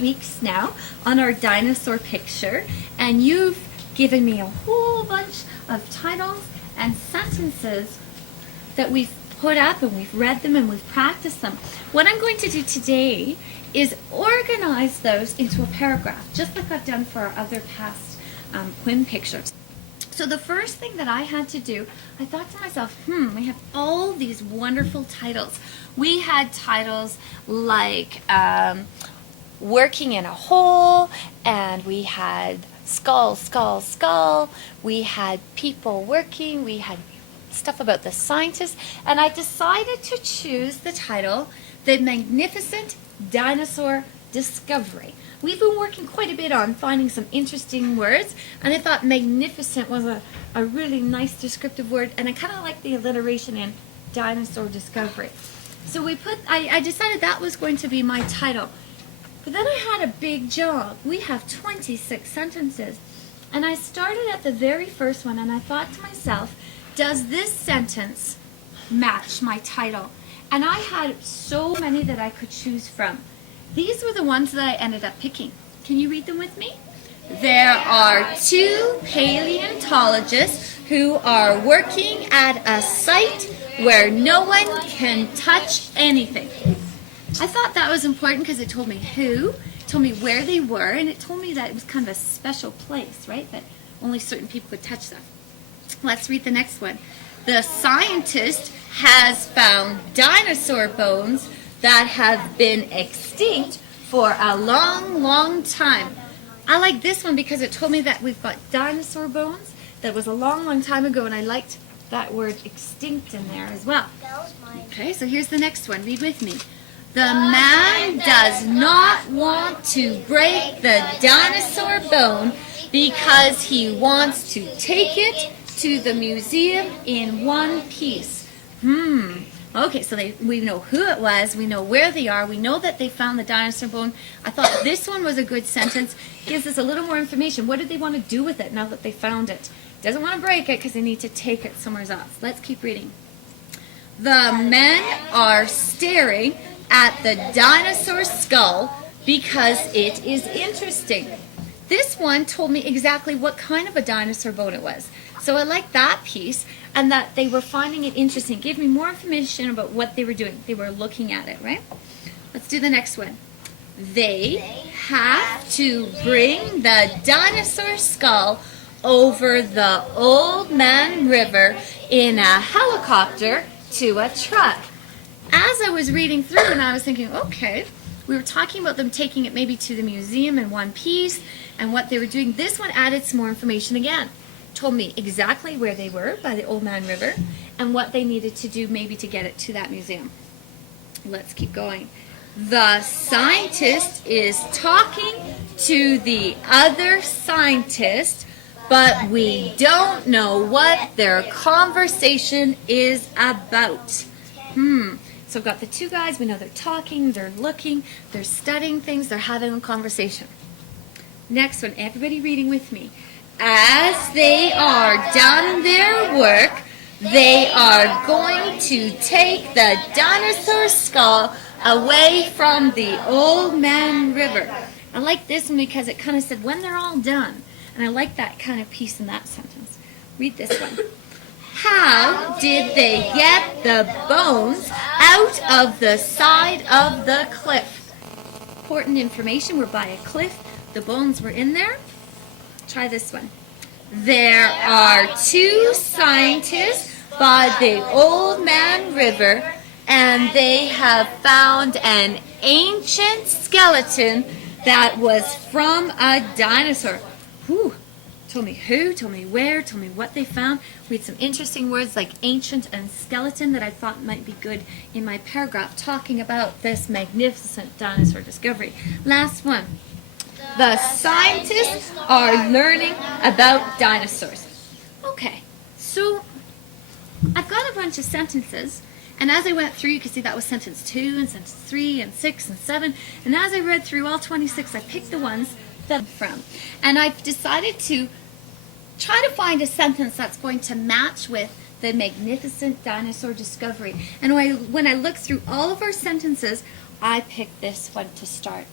weeks now on our dinosaur picture, and you've given me a whole bunch of titles and sentences that we've put up, and we've read them and we've practiced them. What I'm going to do today is organize those into a paragraph, just like I've done for our other past Pwim pictures. So the first thing that I had to do, I thought to myself, we have all these wonderful titles. We had titles like working in a hole, and we had skull, skull, skull. We had people working. We had stuff about the scientists. And I decided to choose the title, The Magnificent Dinosaur Discovery. We've been working quite a bit on finding some interesting words, and I thought magnificent was a really nice descriptive word, and I kind of like the alliteration in dinosaur discovery. So I decided that was going to be my title. But then I had a big job. We have 26 sentences, and I started at the very first one, and I thought to myself, does this sentence match my title? And I had so many that I could choose from. These were the ones that I ended up picking. Can you read them with me? There are two paleontologists who are working at a site where no one can touch anything. I thought that was important because it told me who, it told me where they were, and it told me that it was kind of a special place, right? That only certain people could touch them. Let's read the next one. The scientist has found dinosaur bones that have been extinct for a long, long time. I like this one because it told me that we've got dinosaur bones that was a long, long time ago, and I liked that word extinct in there as well. Okay, so here's the next one. Read with me. The man does not want to break the dinosaur bone because he wants to take it to the museum in one piece. Okay, so we know who it was, we know where they are, we know that they found the dinosaur bone. I thought this one was a good sentence. Gives us a little more information. What did they want to do with it now that they found it? Doesn't want to break it because they need to take it somewhere else. Let's keep reading. The men are staring at the dinosaur skull because it is interesting. This one told me exactly what kind of a dinosaur bone it was. So I like that piece, and that they were finding it interesting. It gave me more information about what they were doing. They were looking at it, right? Let's do the next one. They have to bring the dinosaur skull over the Old Man River in a helicopter to a truck. As I was reading through, and I was thinking, okay, we were talking about them taking it maybe to the museum in one piece and what they were doing. This one added some more information again. Told me exactly where they were by the Old Man River and what they needed to do maybe to get it to that museum. Let's keep going. The scientist is talking to the other scientist, but we don't know what their conversation is about. So we've got the two guys, we know they're talking, they're looking, they're studying things, they're having a conversation. Next one, everybody reading with me. As they are done their work, they are going to take the dinosaur skull away from the Old Man River. I like this one because it kind of said when they're all done. And I like that kind of piece in that sentence. Read this one. How did they get the bones out of the side of the cliff? Important information. We're by a cliff. The bones were in there. Try this one. There are two scientists by the Old Man River, and they have found an ancient skeleton that was from a dinosaur. Told me who, told me where, told me what they found. We had some interesting words like ancient and skeleton that I thought might be good in my paragraph talking about this magnificent dinosaur discovery. Last one. The scientists are learning about dinosaurs. Okay, so I've got a bunch of sentences, and as I went through, you can see that was sentence 2 and sentence 3 and 6 and 7, and as I read through all 26, I picked the ones that I'm from. And I've decided to try to find a sentence that's going to match with the magnificent dinosaur discovery. And when I looked through all of our sentences, I picked this one to start.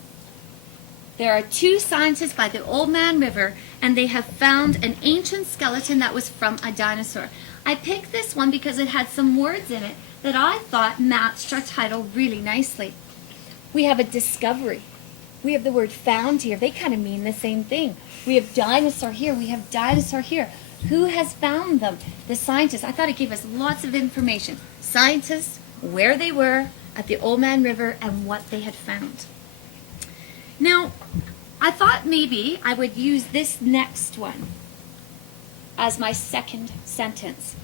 There are two scientists by the Old Man River, and they have found an ancient skeleton that was from a dinosaur. I picked this one because it had some words in it that I thought matched our title really nicely. We have a discovery. We have the word found here. They kind of mean the same thing. We have dinosaur here. We have dinosaur here. Who has found them? The scientists. I thought it gave us lots of information. Scientists, where they were at the Old Man River, and what they had found. Now, I thought maybe I would use this next one as my second sentence.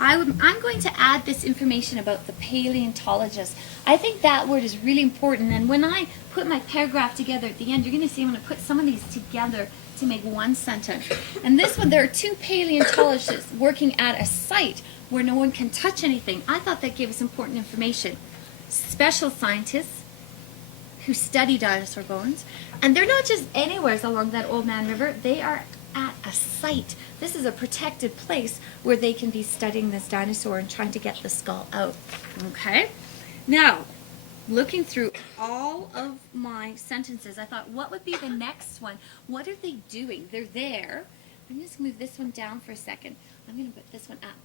I'm going to add this information about the paleontologist. I think that word is really important, and when I put my paragraph together at the end, you're going to see I'm going to put some of these together to make one sentence. And this one, there are two paleontologists working at a site where no one can touch anything. I thought that gave us important information. Special scientists who study dinosaur bones, and they're not just anywhere along that Old Man River, they are at a site. This is a protected place where they can be studying this dinosaur and trying to get the skull out. Okay? Now, looking through all of my sentences, I thought, what would be the next one? What are they doing? They're there. I'm just going to move this one down for a second. I'm going to put this one up.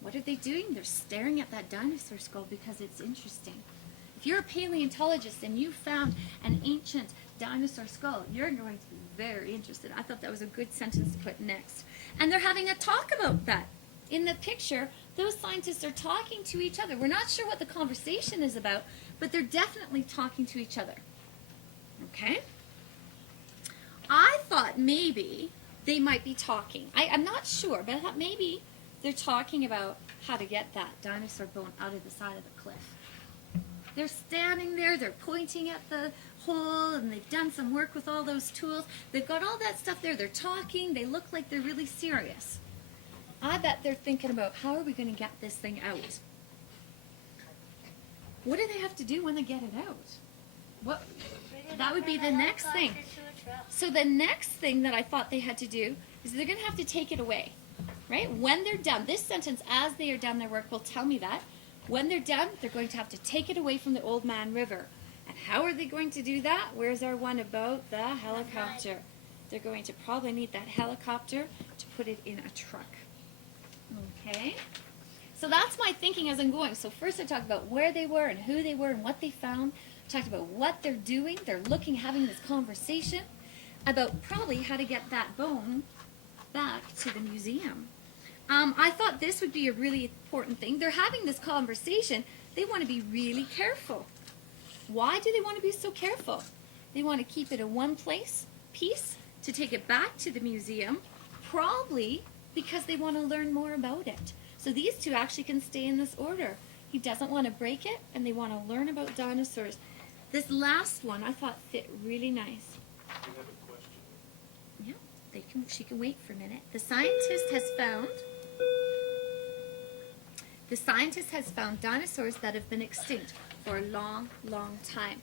What are they doing? They're staring at that dinosaur skull because it's interesting. If you're a paleontologist and you found an ancient dinosaur skull, you're going to be very interested. I thought that was a good sentence to put next. And they're having a talk about that. In the picture, those scientists are talking to each other. We're not sure what the conversation is about, but they're definitely talking to each other. Okay? I thought maybe they might be talking. I'm not sure, but I thought maybe they're talking about how to get that dinosaur bone out of the side of the cliff. They're standing there, they're pointing at the hole, and they've done some work with all those tools. They've got all that stuff there. They're talking. They look like they're really serious. I bet they're thinking about, how are we going to get this thing out? What do they have to do when they get it out? That would be the next thing. So the next thing that I thought they had to do is they're going to have to take it away, right? When they're done, this sentence, as they are done their work, will tell me that. When they're done, they're going to have to take it away from the Old Man River. And how are they going to do that? Where's our one about the helicopter? They're going to probably need that helicopter to put it in a truck. Okay? So that's my thinking as I'm going. So first I talked about where they were and who they were and what they found. I talked about what they're doing. They're looking, having this conversation about probably how to get that bone back to the museum. I thought this would be a really important thing. They're having this conversation. They want to be really careful. Why do they want to be so careful? They want to keep it in one piece to take it back to the museum, probably because they want to learn more about it. So these two actually can stay in this order. He doesn't want to break it, and they want to learn about dinosaurs. This last one I thought fit really nice. I have a question. Yeah, she can wait for a minute. The scientist has found dinosaurs that have been extinct for a long, long time.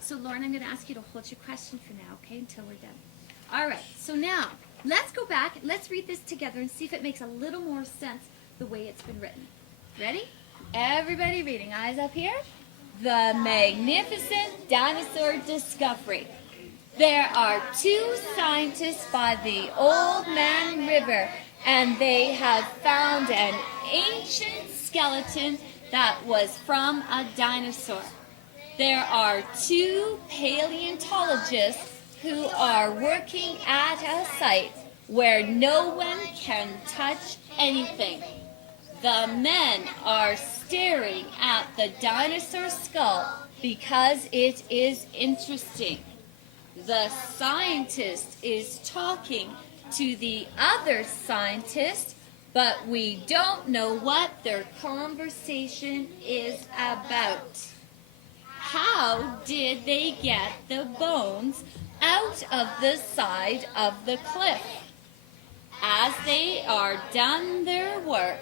So Lauren, I'm going to ask you to hold your question for now, okay, until we're done. All right, so now let's go back. Let's read this together and see if it makes a little more sense the way it's been written. Ready? Everybody reading. Eyes up here. The magnificent dinosaur discovery. There are two scientists by the Old Man River, and they have found an ancient skeleton that was from a dinosaur. There are two paleontologists who are working at a site where no one can touch anything. The men are staring at the dinosaur skull because it is interesting. The scientist is talking to the other scientist, but we don't know what their conversation is about. How did they get the bones out of the side of the cliff? As they are done their work,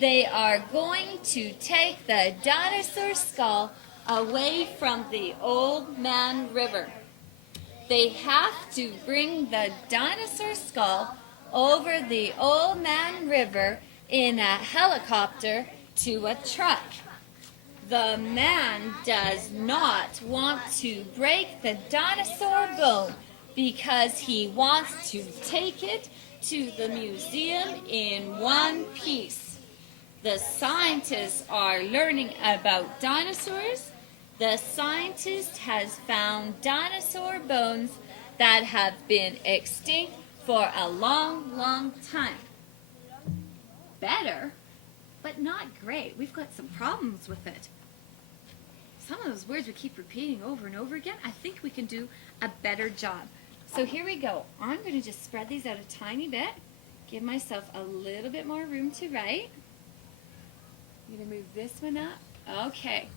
they are going to take the dinosaur skull away from the Old Man River. They have to bring the dinosaur skull over the Old Man River in a helicopter to a truck. The man does not want to break the dinosaur bone because he wants to take it to the museum in one piece. The scientists are learning about dinosaurs. The scientist has found dinosaur bones that have been extinct for a long, long time. Better, but not great. We've got some problems with it. Some of those words we keep repeating over and over again. I think we can do a better job. So here we go. I'm going to just spread these out a tiny bit. Give myself a little bit more room to write. I'm going to move this one up. Okay.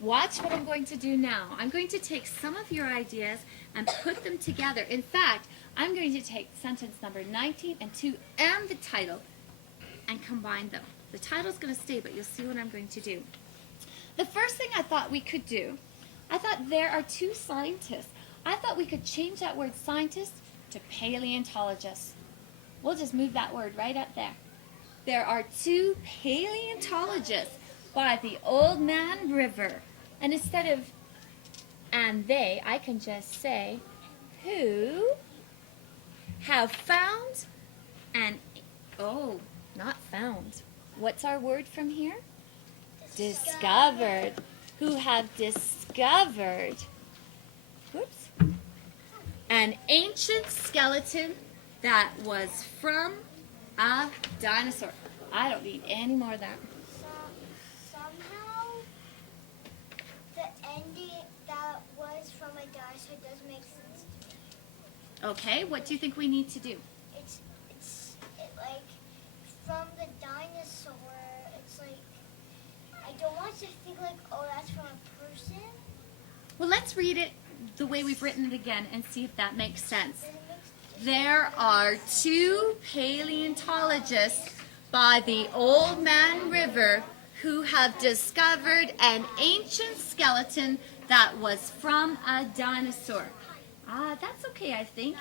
Watch what I'm going to do now. I'm going to take some of your ideas and put them together. In fact, I'm going to take sentence number 19 and 2 and the title and combine them. The title's going to stay, but you'll see what I'm going to do. The first thing I thought we could do, I thought there are two scientists. I thought we could change that word scientist to paleontologist. We'll just move that word right up there. There are two paleontologists by the Old Man River. And instead of and they, I can just say who have found and, oh, not found. What's our word from here? Discovered. Who have discovered, whoops, an ancient skeleton that was from a dinosaur. I don't need any more of that. Somehow, the ending that was from a dinosaur does make sense to me. Okay, what do you think we need to do? It's like from the dinosaur. It's like I don't want to think like, oh, that's from a person. Well, let's read it the way we've written it again and see if that makes sense. Does it make sense? There are two paleontologists by the Old Man River who have discovered an ancient skeleton that was from a dinosaur. That's okay, I think.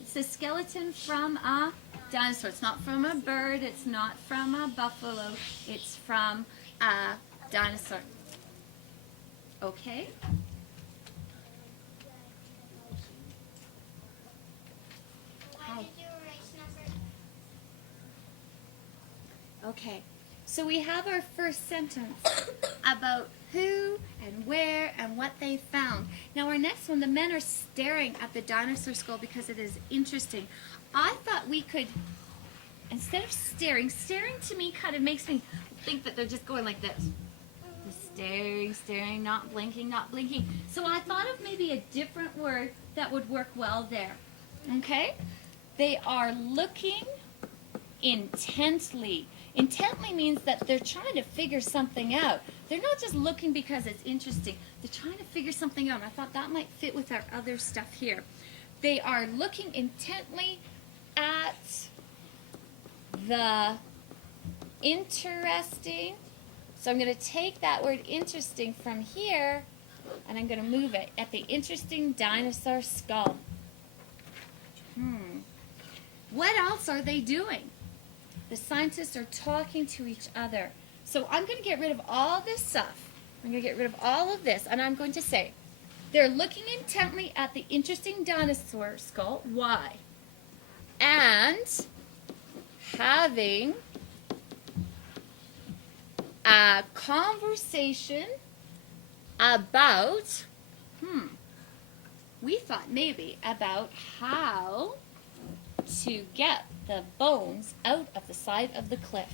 It's a skeleton from a dinosaur. It's not from a bird. It's not from a buffalo. It's from a dinosaur. Okay? Why did you erase number? Okay. So we have our first sentence about who and where and what they found. Now our next one, the men are staring at the dinosaur skull because it is interesting. I thought we could, instead of staring to me kind of makes me think that they're just going like this. Staring, staring, not blinking, not blinking. So I thought of maybe a different word that would work well there. Okay? They are looking intently. Intently means that they're trying to figure something out. They're not just looking because it's interesting. They're trying to figure something out. And I thought that might fit with our other stuff here. They are looking intently at the interesting. So I'm going to take that word interesting from here and I'm going to move it at the interesting dinosaur skull. What else are they doing? The scientists are talking to each other. So I'm going to get rid of all this stuff. I'm going to get rid of all of this and I'm going to say, they're looking intently at the interesting dinosaur skull. Why? And having a conversation about, we thought maybe about how to get the bones out of the side of the cliff.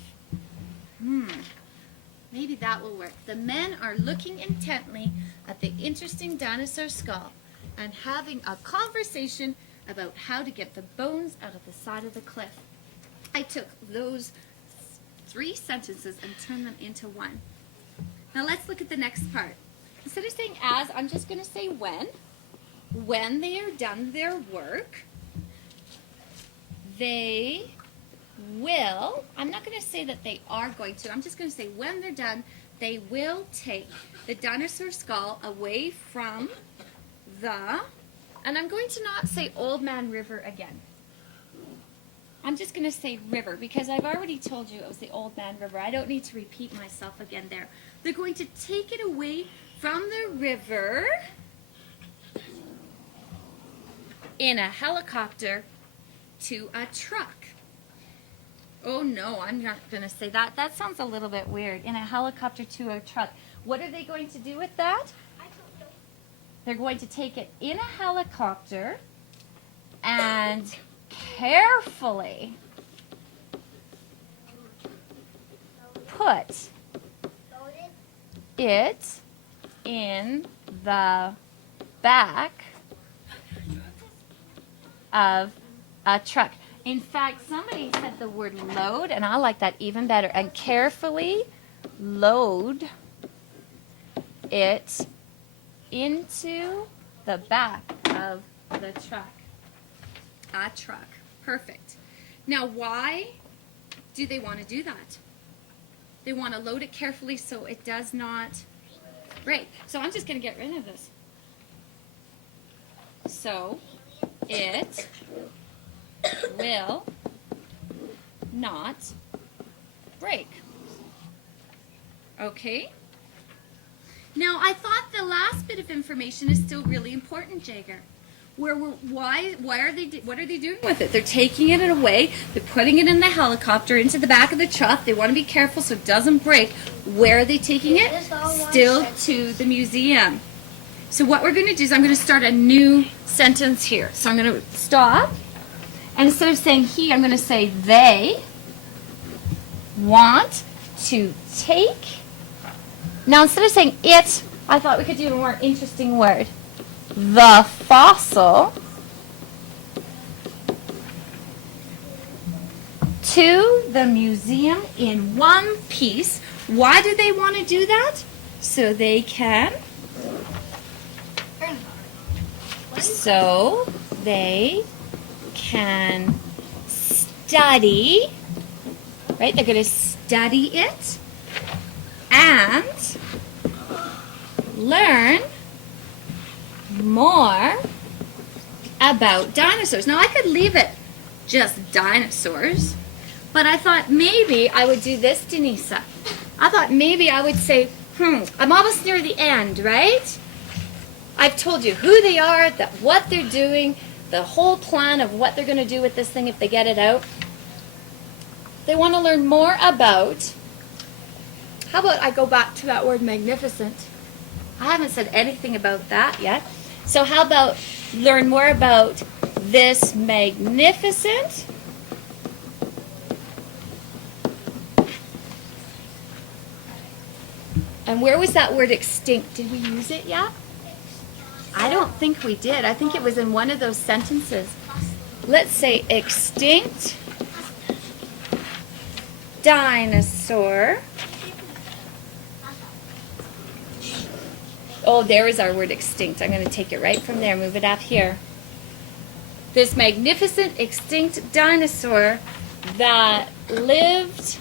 Maybe that will work. The men are looking intently at the interesting dinosaur skull and having a conversation about how to get the bones out of the side of the cliff. I took those 3 sentences and turned them into one. Now let's look at the next part. Instead of saying as, I'm just going to say when. When they are done their work, they will, I'm not going to say that they are going to, I'm just going to say when they're done, they will take the dinosaur skull away from the, and I'm going to not say Old Man River again. I'm just going to say river because I've already told you it was the Old Man River. I don't need to repeat myself again there. They're going to take it away from the river in a helicopter to a truck. Oh no, I'm not going to say that. That sounds a little bit weird. In a helicopter to a truck. What are they going to do with that? I don't know. They're going to take it in a helicopter and carefully put Load it. it in the back of a truck. In fact, somebody said the word load, and I like that even better. And carefully load it into the back of the truck. A truck. Perfect. Now, why do they want to do that? They want to load it carefully so it does not break. So I'm just going to get rid of this. So it will not break. Okay? Now, I thought the last bit of information is still really important, Jagger. What are they doing with it? They're taking it away, they're putting it in the helicopter into the back of the truck. They want to be careful so it doesn't break. Where are they taking it? Still to the museum. So what we're going to do is I'm going to start a new sentence here. So I'm going to stop, and instead of saying he, I'm going to say they want to take. Now instead of saying it, I thought we could do a more interesting word. The fossil to the museum in one piece. Why do they want to do that? So they can study, right? They're going to study it and learn more about dinosaurs. Now I could leave it just dinosaurs, but I thought maybe I would do this, Denisa. I thought maybe I would say, I'm almost near the end, right? I've told you who they are, what they're doing, the whole plan of what they're going to do with this thing if they get it out. They want to learn more about, how about I go back to that word magnificent? I haven't said anything about that yet. So how about learn more about this magnificent and where was that word extinct? Did we use it yet? I don't think we did. I think it was in one of those sentences. Let's say extinct dinosaur. Oh, there is our word extinct. I'm going to take it right from there, move it up here. This magnificent extinct dinosaur that lived